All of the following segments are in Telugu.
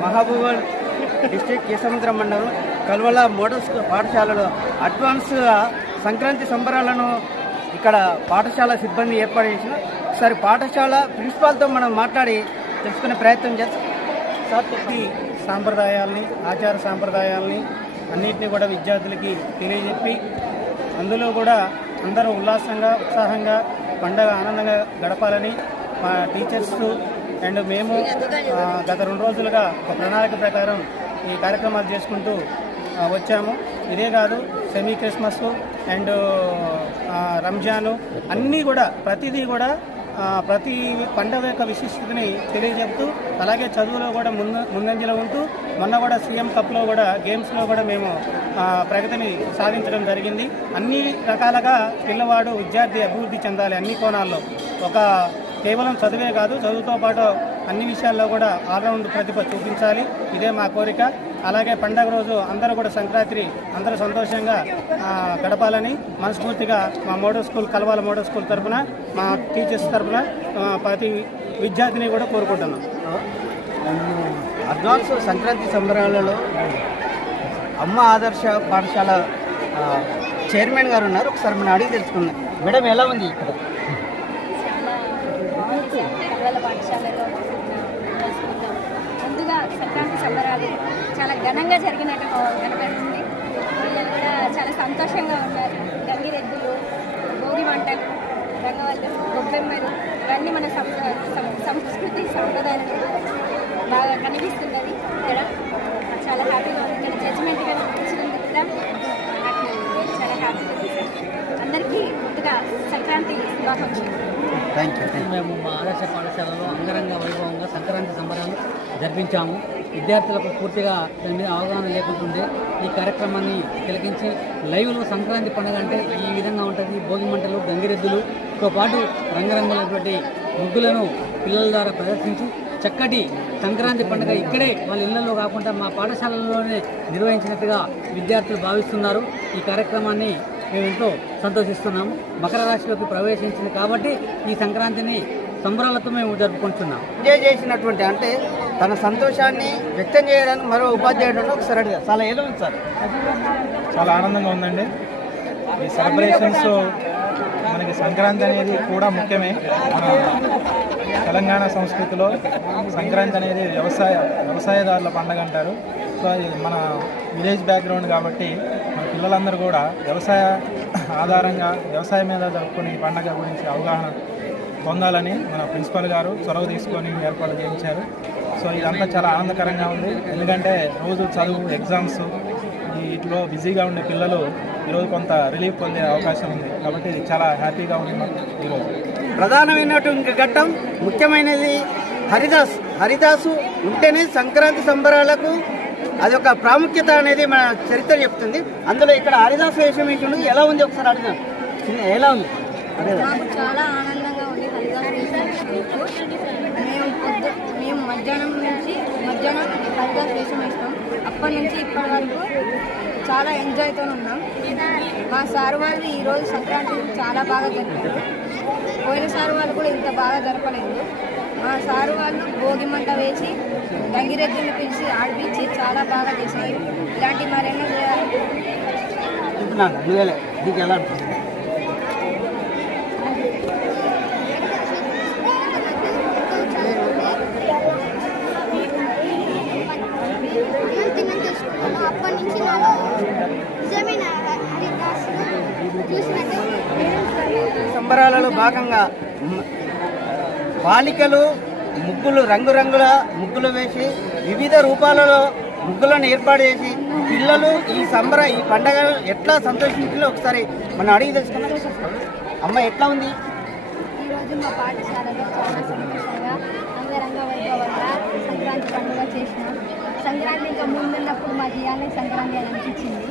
మహబూబాబాద్ డిస్టిక్ కేసముద్రం మండలం కల్వల మోడల్ స్కూల్ పాఠశాలలో అడ్వాన్స్గా సంక్రాంతి సంబరాలను ఇక్కడ పాఠశాల సిబ్బంది ఏర్పాటు చేసిన ఒకసారి పాఠశాల ప్రిన్సిపాల్తో మనం మాట్లాడి తెలుసుకునే ప్రయత్నం చేస్తాం సార్ చెప్పి సాంప్రదాయాల్ని ఆచార సాంప్రదాయాల్ని అన్నింటినీ కూడా విద్యార్థులకి తెలియజెప్పి అందులో కూడా అందరూ ఉల్లాసంగా ఉత్సాహంగా పండగ ఆనందంగా గడపాలని మా టీచర్స్ అండ్ మేము గత రెండు రోజులుగా ఒక ప్రణాళిక ప్రకారం ఈ కార్యక్రమాలు చేసుకుంటూ వచ్చాము. ఇదే కాదు సెమీ క్రిస్మస్ అండ్ రంజాను అన్నీ కూడా ప్రతిదీ కూడా ప్రతి పండుగ యొక్క విశిష్టతని తెలియజెప్తూ అలాగే చదువులో కూడా ముందు ముందంజలో ఉంటూ మొన్న కూడా సీఎం కప్లో కూడా గేమ్స్లో కూడా మేము ప్రగతిని సాధించడం జరిగింది. అన్ని రకాలుగా పిల్లవాడు విద్యార్థి అభివృద్ధి చెందాలి అన్ని కోణాల్లో. ఒక కేవలం చదువే కాదు చదువుతో పాటు అన్ని విషయాల్లో కూడా ఆల్రౌండ్ ప్రతిభ చూపించాలి. ఇదే మా కోరిక. అలాగే పండగ రోజు అందరూ కూడా సంక్రాంతి అందరూ సంతోషంగా గడపాలని మనస్ఫూర్తిగా మా మోడల్ స్కూల్ కలవాల మోడల్ స్కూల్ తరఫున మా టీచర్స్ తరఫున ప్రతి విద్యార్థిని కూడా కోరుకుంటున్నాం. అడ్వాన్స్ సంక్రాంతి సంబరాలలో అమ్మ ఆదర్శ పాఠశాల చైర్మన్ గారు ఉన్నారు. ఒకసారి మనం అడిగి తెలుసుకుందాం. మేడం ఎలా ఉంది ఇక్కడ కర్రల పాఠశాలలో నేర్చుకుంటాం ముందుగా సంక్రాంతి చాలా ఘనంగా జరిగినట్టు కనిపిస్తుంది పిల్లలు కూడా చాలా సంతోషంగా ఉన్నారు. గంగిరెద్దులు భోగి వంటలు రంగవల్లు గొబ్బెమ్మలు ఇవన్నీ మన సంస్కృతి సంప్రదాయాలు బాగా కనిపిస్తున్నది ఇక్కడ. చాలా హ్యాపీగా ఉంది. ఇక్కడ జడ్జిమెంట్గా వచ్చినందుకు కూడా నాకు చాలా హ్యాపీగా ఉంది. అందరికీ ముందుగా సంక్రాంతి శుభాకాంక్షలు. మేము మా ఆదర్శ పాఠశాలలో అంగరంగ వైభవంగా సంక్రాంతి సంబరాలు జరిపించాము. విద్యార్థులకు పూర్తిగా దాని మీద అవగాహన లేకుంటుండే ఈ కార్యక్రమాన్ని తిలకించి లైవ్లో సంక్రాంతి పండుగ అంటే ఈ విధంగా ఉంటుంది. భోగి మంటలు గంగిరెద్దులుతో పాటు రంగురంగులైనటువంటి ముగ్గులను పిల్లల ద్వారా ప్రదర్శించి చక్కటి సంక్రాంతి పండుగ ఇక్కడే వాళ్ళ ఇళ్ళలో కాకుండా మా పాఠశాలలోనే నిర్వహించినట్టుగా విద్యార్థులు భావిస్తున్నారు. ఈ కార్యక్రమాన్ని మేము ఎంతో సంతోషిస్తున్నాము. మకర రాశిలోకి ప్రవేశించింది కాబట్టి ఈ సంక్రాంతిని సంబరాలతో మేము జరుపుకుంటున్నాం. ఎంజాయ్ చేసినటువంటి అంటే తన సంతోషాన్ని వ్యక్తం చేయడానికి మరో ఉపాధ్యాయుడు. ఒకసారి అడిగా చాలా ఎలా ఉంది సార్? చాలా ఆనందంగా ఉందండి. ఈ సెలబ్రేషన్స్ మనకి సంక్రాంతి అనేది కూడా ముఖ్యమే. మన తెలంగాణ సంస్కృతిలో సంక్రాంతి అనేది వ్యవసాయ వ్యవసాయదారుల పండగ అంటారు. సో అది మన విలేజ్ బ్యాక్గ్రౌండ్ కాబట్టి మన పిల్లలందరూ కూడా వ్యవసాయ ఆధారంగా వ్యవసాయం మీద జరుపుకునే ఈ పండగ గురించి అవగాహన పొందాలని మన ప్రిన్సిపల్ గారు చొరవ తీసుకొని ఏర్పాటు చేయించారు. సో ఇదంతా చాలా ఆనందకరంగా ఉంది. ఎందుకంటే రోజు చదువు ఎగ్జామ్స్ వీటిలో బిజీగా ఉండే పిల్లలు ఈరోజు కొంత రిలీఫ్ పొందే అవకాశం ఉంది. కాబట్టి చాలా హ్యాపీగా ఉంది ఈరోజు. ప్రధానమైనటువంటి ఘట్టం ముఖ్యమైనది హరిదాస్ హరిదాసు ఉంటేనే సంక్రాంతి సంబరాలకు అది ఒక ప్రాముఖ్యత అనేది మన చరిత్ర చెప్తుంది. అందులో ఇక్కడ హరిదాస్ వేషం వేసిండు ఎలా ఉంది ఒకసారి అడిగినాం. ఎలా ఉంది? చాలా ఆనందంగా ఉంది మేము మేము మధ్యాహ్నం నుంచి మధ్యాహ్నం హరిదాస్ వేషం వేస్తాం అప్పటి నుంచి ఇప్పటి వరకు చాలా ఎంజాయ్తో ఉన్నాం. మా సార్ వాళ్ళు ఈరోజు సంక్రాంతి చాలా బాగా జరిపారు పోయిన సార్ వాళ్ళు కూడా ఇంత బాగా జరపలేదు. మా సారు వాళ్ళు భోగి మంట వేసి గంగిరెద్దుని పిలిచి ఆడిపించి చాలా బాగా చేశారు. ఇలాంటి మరెన్నో చేయాలి అప్పటి నుంచి నాలో నిజమైన సంబరాలలో భాగంగా బాలికలు ముగ్గులు రంగురంగుల ముగ్గులు వేసి వివిధ రూపాలలో ముగ్గులను ఏర్పాటు చేసి పిల్లలు ఈ సంబర ఈ పండగ ఎట్లా సంతోషించాలో ఒకసారి మనం అడిగి తెలుసుకుందాం. అమ్మ ఎట్లా ఉంది? ఈరోజు మా పాఠశాలలో చాలా సంతోషంగా అంగరంగ వైభవంగా సంక్రాంతి పండుగ చేసినాం. సంక్రాంతి ఇంకా ముందున్నప్పుడు మా ఇవాళ సంక్రాంతి అని అనిపించింది.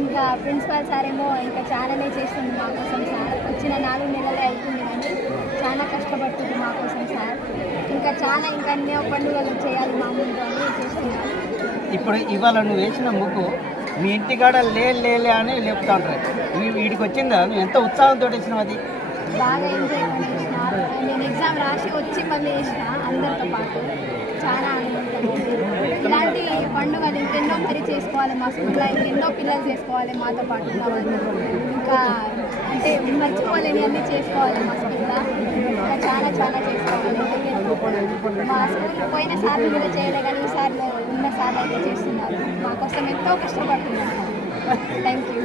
ఇంకా ప్రిన్సిపాల్ సార్ ఏమో ఇంకా చాలానే చేసింది మా కోసం వచ్చిన నాలుగు నెలలే అవుతుంది కానీ చాలా కష్టపడుతుంది మా కోసం సార్ ఇంకా చాలా ఇంకా ఎన్నో పండుగలు చేయాలి మా ముందు అని ఇప్పుడు ఇవాళ నువ్వు వేసిన ముగ్గు మీ ఇంటికాడ లే లేలే అని లేపుతా ఉంటారు వీడికి వచ్చిందా? నువ్వు ఎంత ఉత్సాహంతో వేసినావు అది? బాగా ఎంజాయ్ చేసిన నేను ఎగ్జామ్ రాసి వచ్చి మళ్ళీ చేసిన అందరితో పాటు. చాలా ఆనందంగా ఉంది. పండుగలు ఇంకెన్నో మరి చేసుకోవాలి మా స్కూల్లో ఇంకెన్నో పిల్లలు చేసుకోవాలి మాతో పాటు ఇంకా అంటే మర్చిపోలేని అన్నీ చేసుకోవాలి మా స్కూల్లో ఇంకా చాలా చాలా చేసుకోవాలి మా స్కూల్ పోయిన సార్లు కూడా చేయలే కానీ ఉన్న సార్లు అయితే చేస్తున్నారు. మా కోసం ఎంతో కష్టపడుతున్నారు. Thank you